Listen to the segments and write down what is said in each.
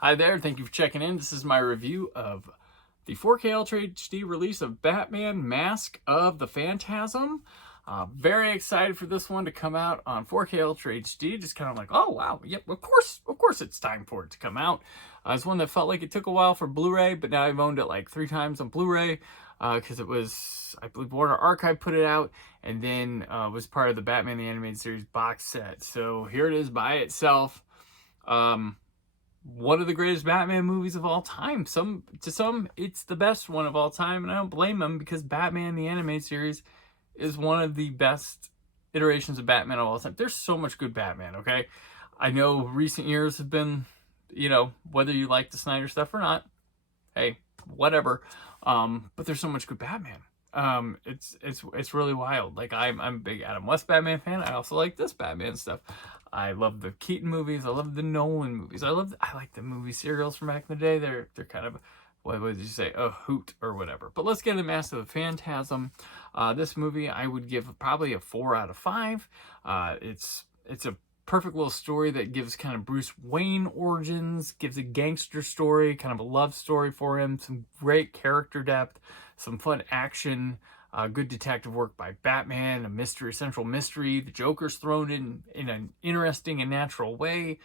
Hi there, thank you for checking in. This is my review of the 4K Ultra HD release of Batman Mask of the Phantasm. Very excited for this one to come out on 4K Ultra HD. Just kind of like, oh wow, yep, of course it's time for it to come out. It's one that felt like it took a while for Blu-ray, but now I've owned it like 3 times on Blu-ray because it was, I believe, Warner Archive put it out, and then was part of the Batman the Animated Series box set. So here it is by itself. One of the greatest Batman movies of all time. To some, it's the best one of all time, and I don't blame them because Batman the Animated Series is one of the best iterations of Batman of all time. There's so much good Batman, okay? I know recent years have been, whether you like the Snyder stuff or not, hey, whatever. But there's so much good Batman. It's really wild. Like I'm a big Adam West Batman fan. I also like this Batman stuff. I love the Keaton movies. I love the Nolan movies. I like the movie serials from back in the day. They're kind of, what did you say, a hoot or whatever. But let's get into Mask of the Phantasm. This movie I would give probably a 4 out of 5. It's a perfect little story that gives kind of Bruce Wayne origins, gives a gangster story, kind of a love story for him, some great character depth, some fun action, good detective work by Batman, a central mystery. The Joker's thrown in an interesting and natural way.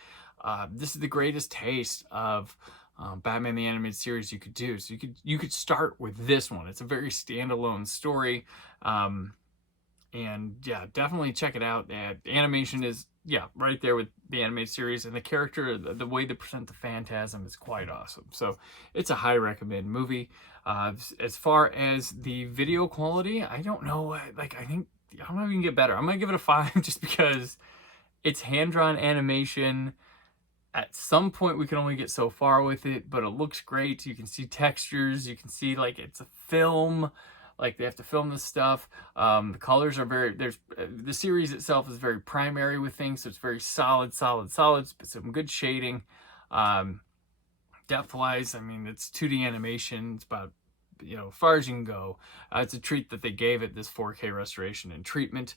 This is the greatest taste of Batman the Animated Series you could do. So you could start with this one. It's a very standalone story. And yeah, definitely check it out. The animation is, right there with the animated series, and the character, the way they present the Phantasm is quite awesome. So it's a high recommend movie. As far as the video quality, I don't know. I think I don't know if you can get better. I'm gonna give it a 5 just because it's hand-drawn animation. At some point, we can only get so far with it, but it looks great. You can see textures. You can see like it's a film. Like they have to film this stuff. The colors are the series itself is very primary with things, so it's very solid, but some good shading. Depth-wise, I mean, it's 2D animation. It's about, as far as you can go. It's a treat that they gave it this 4K restoration and treatment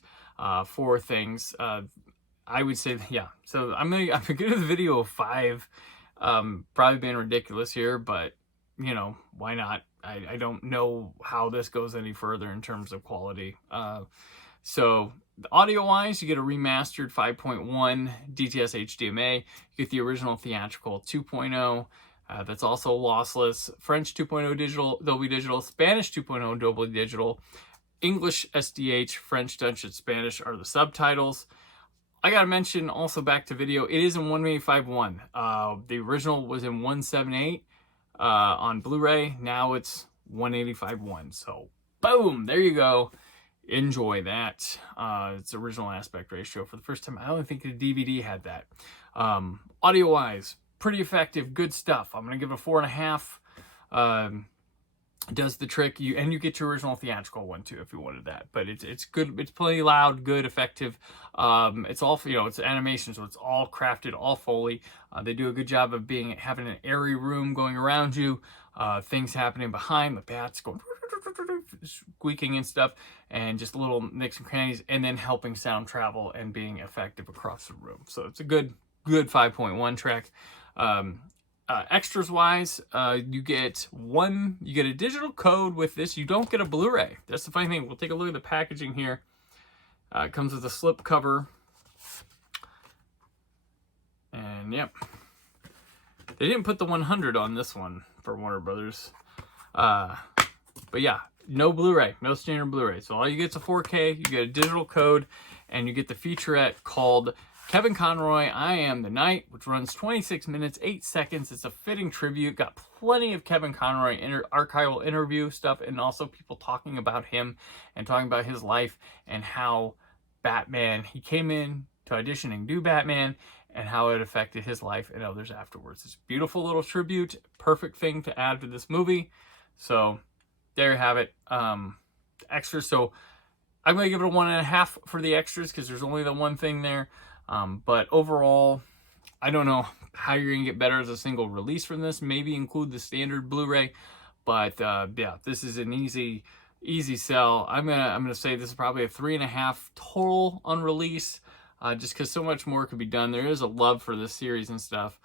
for things. I would say, so I'm gonna give the video a 5. Probably being ridiculous here, but why not? I don't know how this goes any further in terms of quality. So audio-wise, you get a remastered 5.1 DTS HDMA. You get the original theatrical 2.0. That's also lossless. French 2.0 digital, Dolby Digital. Spanish 2.0 Dolby Digital. English SDH, French, Dutch, and Spanish are the subtitles. I gotta mention also back to video, it is in 185.1. The original was in 178 on Blu-ray. Now it's 185.1. So boom, there you go. Enjoy that. It's original aspect ratio for the first time. I don't think the DVD had that. Audio-wise, pretty effective, good stuff. I'm gonna give it a 4.5. Does the trick. You get your original theatrical one too if you wanted that, but it's good. It's plenty loud, good, effective. It's all, it's animation, so it's all crafted, all Foley. They do a good job of having an airy room going around you, things happening behind, the bats going squeaking and stuff, and just little nicks and crannies, and then helping sound travel and being effective across the room. So it's a good 5.1 track. Extras wise, you get a digital code with this. You don't get a Blu-ray. That's the funny thing. We'll take a look at the packaging here. It comes with a slip cover, and yep, they didn't put the 100 on this one for Warner Brothers. But yeah, no Blu-ray, no standard Blu-ray. So all you get is a 4K. You get a digital code, and you get the featurette called Kevin Conroy, I Am the Knight, which runs 26 minutes, 8 seconds. It's a fitting tribute. Got plenty of Kevin Conroy archival interview stuff, and also people talking about him and talking about his life and how Batman, he came in to audition and do Batman, and how it affected his life and others afterwards. It's a beautiful little tribute, perfect thing to add to this movie. So there you have it. Extras. So I'm going to give it a 1.5 for the extras because there's only the one thing there. But overall, I don't know how you're going to get better as a single release from this. Maybe include the standard Blu-ray. But yeah, this is an easy sell. I'm gonna say this is probably a 3.5 total on release, just because so much more could be done. There is a love for this series and stuff.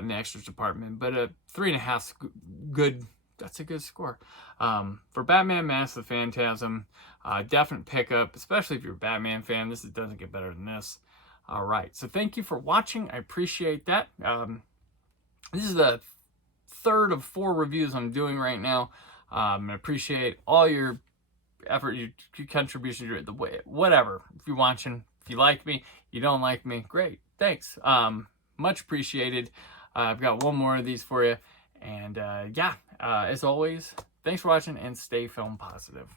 in the extras department, but a 3.5 good. That's a good score. For Batman Mask of the Phantasm, definite pickup, especially if you're a Batman fan. This doesn't get better than this. All right, so thank you for watching. I appreciate that. This is the third of 4 reviews I'm doing right now. I appreciate all your effort, your contribution, whatever. If you're watching, if you like me, you don't like me, great, thanks. Much appreciated. I've got one more of these for you. And yeah, as always, thanks for watching and stay film positive.